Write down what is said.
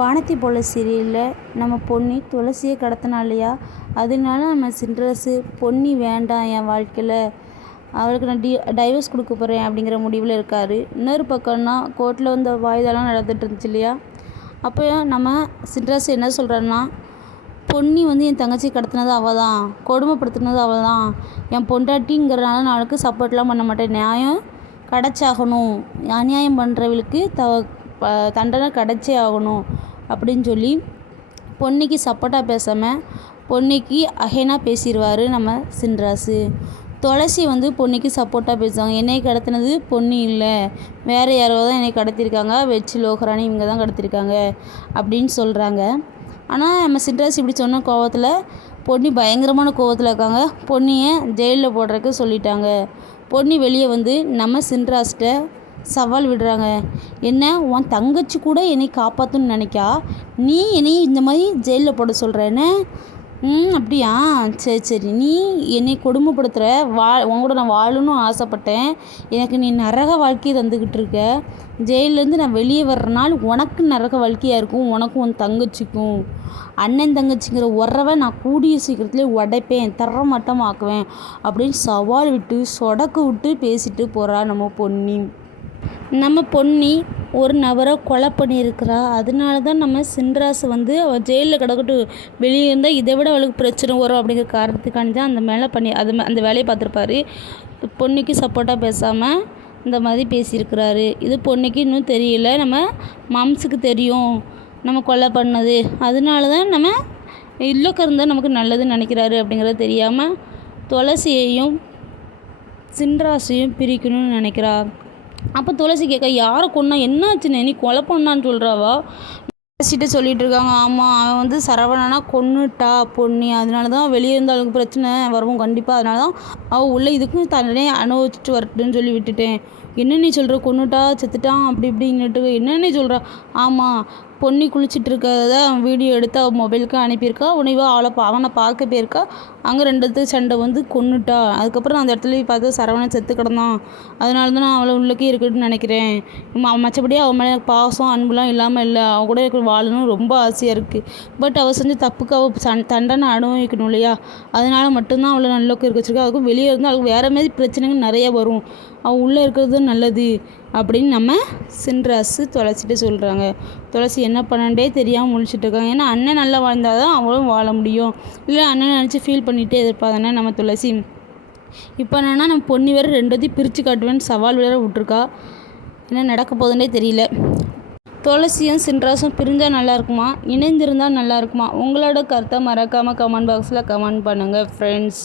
வானத்தை போல சீரியலில் நம்ம பொன்னி துளசியை கடத்தினா இல்லையா, அதனால நம்ம சின்ராசு பொன்னி வேண்டாம் என் வாழ்க்கையில், அவளுக்கு நான் டைவர்ஸ் கொடுக்க போகிறேன் அப்படிங்கிற முடிவில் இருக்கார். இன்னொரு பக்கம்னா கோர்ட்டில் வந்த வாய்தாலாம் நடந்துட்டு இருந்துச்சு இல்லையா, அப்போ நம்ம சின்ராசு என்ன சொல்கிறான்னா, பொன்னி என் தங்கச்சி கடத்தினது அவள் தான், கொடுமைப்படுத்தினது அவள் தான், என் பொண்டாட்டிங்கிறனால நான் அவளுக்கு சப்போர்ட்லாம் பண்ண மாட்டேன், நியாயம் கிடைச்சாகணும், அநியாயம் பண்ணுறவளுக்கு தண்டனை கிடைச்சே ஆகணும் அப்படின்னு சொல்லி பொன்னிக்கு சப்போர்ட்டாக பேசாமல் பொன்னிக்கு அகைனாக பேசிடுவார் நம்ம சின்ராசு. துளசி பொன்னிக்கு சப்போர்ட்டாக பேசுவாங்க. என்னை கடத்தினது பொன்னி இல்லை, வேறு யாரோ தான் என்னை கடத்தியிருக்காங்க, வெச்சி லோகராணி இவங்க தான் கடத்தியிருக்காங்க அப்படின்னு சொல்கிறாங்க. ஆனால் நம்ம சின்ராசு இப்படி சொன்ன கோவத்தில் பொன்னி பயங்கரமான கோவத்தில் இருக்காங்க. பொன்னியை ஜெயிலில் போடுறதுக்கு சொல்லிட்டாங்க. பொன்னி வெளியே நம்ம சின்ராஸ்கிட்ட சவால் விடுறாங்க. என்ன, உன் தங்கச்சி கூட என்னை காப்பாற்றணும்னு நினைக்கா, நீ என்னை இந்த மாதிரி ஜெயிலில் போட சொல்கிறேன்னு? அப்படியா, சரி சரி, நீ என்னை கொடுமைப்படுத்துகிற, உன் கூட நான் வாழணும்னு ஆசைப்பட்டேன், எனக்கு நீ நரக வாழ்க்கையை தந்துக்கிட்டு இருக்க, ஜெயிலேருந்து நான் வெளியே வர்ற நாள் உனக்கு நரக வாழ்க்கையாக இருக்கும், உனக்கும் உன் தங்கச்சிக்கும். அண்ணன் தங்கச்சிங்கிற உறவை நான் கூடிய சீக்கிரத்துலேயே உடைப்பேன், தரமட்டமாக்குவேன் அப்படின்னு சவால் விட்டு சொடக்கு விட்டு பேசிட்டு போகிறா நம்ம பொன்னி. நம்ம பொன்னி ஒரு நபரை கொலை பண்ணியிருக்கிறா. அதனால தான் நம்ம சின்ராசு அவள் ஜெயிலில் கிடக்கட்டும், வெளியே இருந்தால் இதை விட அவளுக்கு பிரச்சனை வரும் அப்படிங்கிற காரணத்துக்காண்டி தான் அந்த வேலையை பார்த்துருப்பாரு. பொன்னிக்கு சப்போர்ட்டாக பேசாமல் இந்த மாதிரி பேசியிருக்கிறாரு. இது பொன்னிக்கு இன்னும் தெரியல, நம்ம மாம்ஸுக்கு தெரியும் நம்ம கொலை பண்ணது, அதனால தான் நம்ம இல்லக்க இருந்தால் நமக்கு நல்லதுன்னு நினைக்கிறாரு அப்படிங்கிறது தெரியாமல் துளசியையும் சின்ராசையும் பிரிக்கணும்னு நினைக்கிறா. அப்போ துளசி கேட்க, யாரை கொன்னா, என்னாச்சுன்னு, நீ கொலை பண்ணான்னு சொல்கிறாவா? துளசிட்ட சொல்லிட்டு இருக்காங்க. ஆமாம், அவன் சரவணனா கொன்னுட்டா பொன்னி, அதனால தான் வெளியே இருந்த அவளுக்கு பிரச்சனை வரும் கண்டிப்பாக, அதனால தான் அவள் உள்ள இதுக்கும் தண்டனை அனுபவிச்சுட்டு வரட்டுன்னு சொல்லி விட்டுட்டேன். என்ன நீ சொல்கிற, கொன்னுட்டா செத்துட்டான் அப்படி இப்படின்னுட்டு என்ன நீ சொல்கிற? ஆமாம், பொன்னி குளிச்சுட்டு இருக்கிறத வீடியோ எடுத்து அவள் மொபைலுக்கு அனுப்பியிருக்கா. உடனே அவனை பார்க்க போயிருக்கா. அங்கே ரெண்டு சண்டை கொன்னுட்டா. அதுக்கப்புறம் அந்த இடத்துல பார்த்து சரவணன் செத்து கிடந்தான். அதனால தான் நான் அவளை உள்ளக்கே இருக்குன்னு நினைக்கிறேன். மற்றபடி அவன் மேலே பாசம் அன்புலாம் இல்லாமல் இல்லை, அவள் கூட இருக்கிற வாழணும் ரொம்ப ஆசையாக இருக்குது. பட் அவள் செஞ்ச தப்புக்கு அவள் தண்டனை அனுபவிக்கணும் இல்லையா, அதனால மட்டும்தான் அவளை நல்லோக்கு இருக்க வச்சிருக்கா. அதுக்கும் வெளியே இருந்தால் அவளுக்கு வேறு மாதிரி பிரச்சனைகள் நிறைய வரும், அவள் உள்ளே இருக்கிறது நல்லது அப்படின்னு நம்ம சின்ராசு துளசிட்டு சொல்கிறாங்க. துளசி என்ன பண்ணண்டே தெரியாமல் முழிச்சிட்டு இருக்காங்க. ஏன்னா அண்ணன் நல்லா வாழ்ந்தால் தான் அவளும் வாழ முடியும், இல்லை அண்ணனை நினச்சி ஃபீல் பண்ணிகிட்டே இருப்பாதானே நம்ம துளசி. இப்போ என்னென்னா நம்ம பொன்னி வேறு ரெண்டுத்தையும் பிரித்து காட்டுவேன்னு சவால் வேறு விட்ருக்கா. என்ன நடக்க போகுதுன்னே தெரியல. துளசியும் சின்ராசும் பிரிஞ்சால் நல்லா இருக்குமா, இணைந்திருந்தால் நல்லா இருக்குமா? உங்களோட கருத்தை மறக்காமல் கமெண்ட் பாக்ஸில் கமெண்ட் பண்ணுங்கள் ஃப்ரெண்ட்ஸ்.